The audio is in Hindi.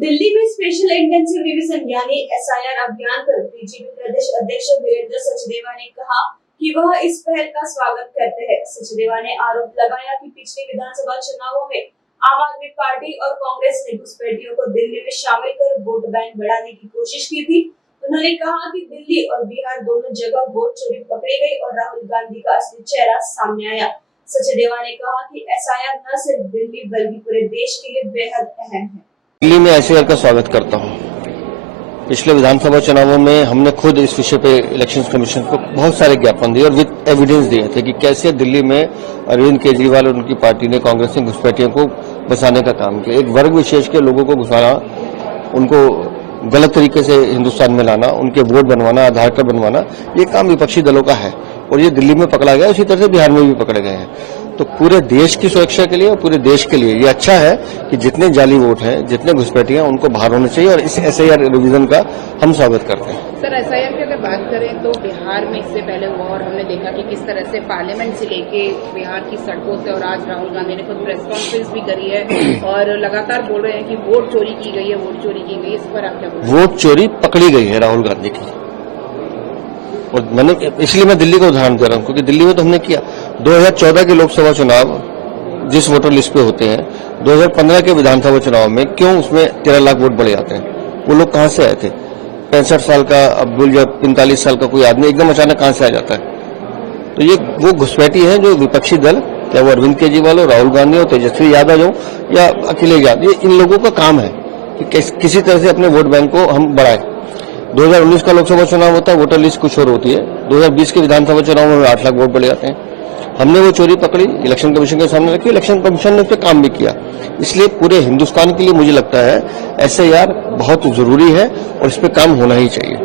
दिल्ली में स्पेशल इंटेंसिव रिवीजन यानी एसआईआर अभियान पर बीजेपी प्रदेश अध्यक्ष वीरेंद्र सचदेवा ने कहा कि वह इस पहल का स्वागत करते हैं। सचदेवा ने आरोप लगाया कि पिछले विधानसभा चुनावों में आम आदमी पार्टी और कांग्रेस ने घुसपैठियों को दिल्ली में शामिल कर वोट बैंक बढ़ाने की कोशिश की थी। उन्होंने कहा कि दिल्ली और बिहार दोनों जगह वोट चोरी पकड़ी गई और राहुल गांधी का असली चेहरा सामने आया। सचदेवा ने कहा कि एसआईआर न सिर्फ दिल्ली बल्कि पूरे देश के लिए बेहद अहम है। दिल्ली में एसआईआर का स्वागत करता हूं। पिछले विधानसभा चुनावों में हमने खुद इस विषय पे इलेक्शन कमीशन को बहुत सारे ज्ञापन दिए और विद एविडेंस दिए थे कि कैसे दिल्ली में अरविंद केजरीवाल और उनकी पार्टी ने कांग्रेस ने घुसपैठियों को बसाने का काम किया। एक वर्ग विशेष के लोगों को घुसाना, उनको गलत तरीके से हिंदुस्तान में लाना, उनके वोट बनवाना, आधार कार्ड बनवाना, ये काम विपक्षी दलों का है और ये दिल्ली में पकड़ा गया, उसी तरह से बिहार में भी पकड़े गए हैं। तो पूरे देश की सुरक्षा के लिए और पूरे देश के लिए ये अच्छा है कि जितने जाली वोट हैं, जितने घुसपैठियां, उनको बाहर होने चाहिए और इस एसआईआर रिवीजन का हम स्वागत करते हैं। सर, एसआईआर की अगर बात करें तो बिहार में इससे पहले हुआ और हमने देखा कि किस तरह से पार्लियामेंट से लेके बिहार की सड़कों से, और आज राहुल गांधी ने खुद प्रेस कॉन्फ्रेंस भी करी है और लगातार बोल रहे हैं कि वोट चोरी की गई है, वोट चोरी की गई। इस पर आप क्या बोलते हैं? वोट चोरी पकड़ी गई है राहुल गांधी की, और मैंने इसलिए मैं दिल्ली का उदाहरण दे रहा हूं क्योंकि दिल्ली में तो हमने किया। 2014 के लोकसभा चुनाव जिस वोटर लिस्ट पे होते हैं, 2015 के विधानसभा चुनाव में क्यों उसमें 13 लाख वोट बढ़े जाते हैं? वो लोग कहां से आए थे? 65 साल का अब्दुल या 45 साल का कोई आदमी एकदम अचानक कहां से आ जाता है? तो ये वो घुसपैठी है जो विपक्षी दल, क्या वो अरविंद केजरीवाल हो, राहुल गांधी हो, तेजस्वी यादव हो या अखिलेश यादव, ये इन लोगों का काम है कि किसी तरह से अपने वोट बैंक को हम बढ़ाएं। 2019 का लोकसभा चुनाव होता है, वोटर लिस्ट कुछ और होती है। 2020 के विधानसभा चुनाव में 8 लाख वोट बढ़ जाते हैं। हमने वो चोरी पकड़ी, इलेक्शन कमीशन के सामने रखी, इलेक्शन कमीशन ने उस पर काम भी किया। इसलिए पूरे हिंदुस्तान के लिए मुझे लगता है एसआईआर बहुत जरूरी है और इस पर काम होना ही चाहिए।